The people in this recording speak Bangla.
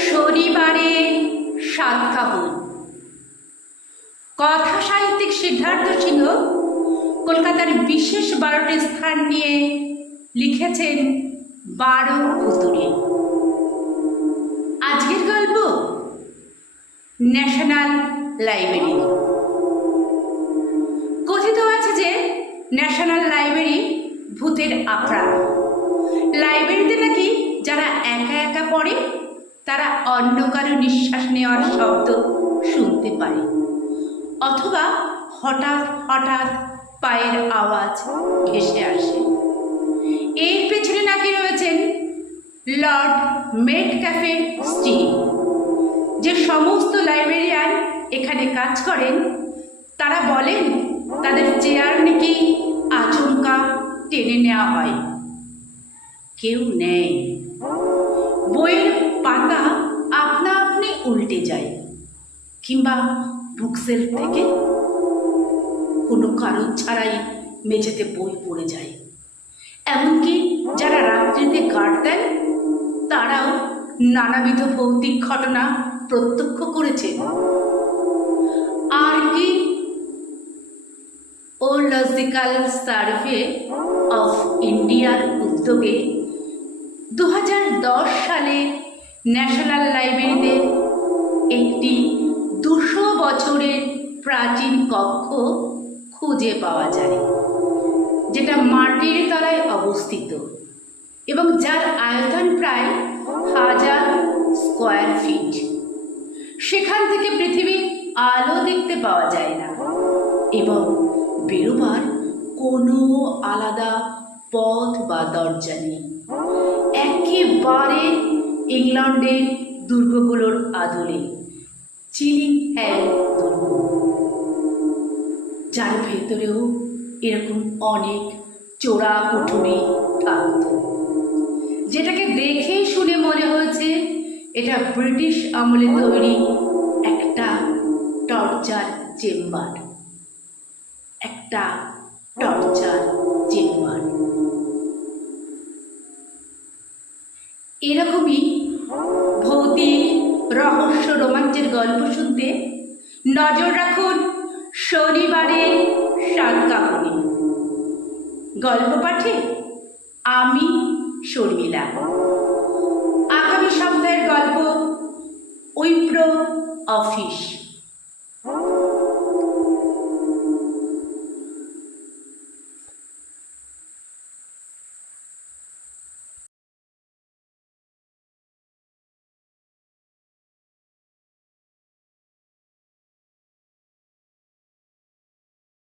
শনিবারে সাতকাহন কথা সাহিত্যিক সিদ্ধার্থ সিংহ কলকাতার বিশেষ বারোটি স্থান নিয়ে লিখেছেন বারো ভুতুরে আজকের গল্প ন্যাশনাল লাইব্রেরি। কথিত আছে যে ন্যাশনাল লাইব্রেরি ভূতের আখড়া লাইব্রেরিতে নাকি যারা একা একা পড়ে তারা অন্য কারও নিঃশ্বাস নেওয়ার শব্দ শুনতে পায়। অথবা হঠাৎ হঠাৎ পায়ের আওয়াজ ভেসে আসে। এর পেছনে নাকি রয়েছেন লর্ড মেট ক্যাফে স্টি যে সমস্ত লাইব্রেরিয়ান এখানে কাজ করেন। তারা বলেন, তাদের চেয়ার নাকি আচমকা টেনে নেওয়া হয়। কেউ নেয়। বইয়ের পাতা আপনা আপনি উল্টে যায়, কিংবা বুকসেল থেকে কোনো কারণ ছাড়াই মেঝেতে বই পড়ে যায়। এমনকি যারা রাত্রিতে গার্ড দেন, তারাও নানাবিধ ভৌতিক ঘটনা প্রত্যক্ষ করেছে আর কি ও লজিক্যাল সার্ভে অফ ইন্ডিয়ার উদ্যোগে দু হাজার দশ সালে ন্যাশনাল লাইব্রেরিতে একটি দুশো বছরের প্রাচীন কক্ষ খুঁজে পাওয়া যায়, যেটা মাটির তলায় অবস্থিত এবং যার আয়তন প্রায় হাজার স্কোয়ার ফিট। সেখান থেকে পৃথিবীর আলো দেখতে পাওয়া যায় না এবং বেরোবার কোনো আলাদা পথ বা দরজা নেই। একেবারে ইংল্যান্ডের দুর্গগুলোর আদলে। চিলিং হ্যাল দুর্গ। যার ভেতরেও এরকম অনেক চোরা কুঠুরি থাকত যেটাকে দেখে শুনে মনে হয়েছে, এটা ব্রিটিশ আমলে তৈরি একটা টর্চার চেম্বার। একটা টর্চার চেম্বার। এরকমই ভৌতিক রহস্য, রোমাঞ্চের গল্প শুনতে নজর রাখুন শনিবারের সাত কাকুনি গল্প পাঠে আমি শর্মিলা। আগামী সপ্তাহের গল্প উইপ্রো অফিস।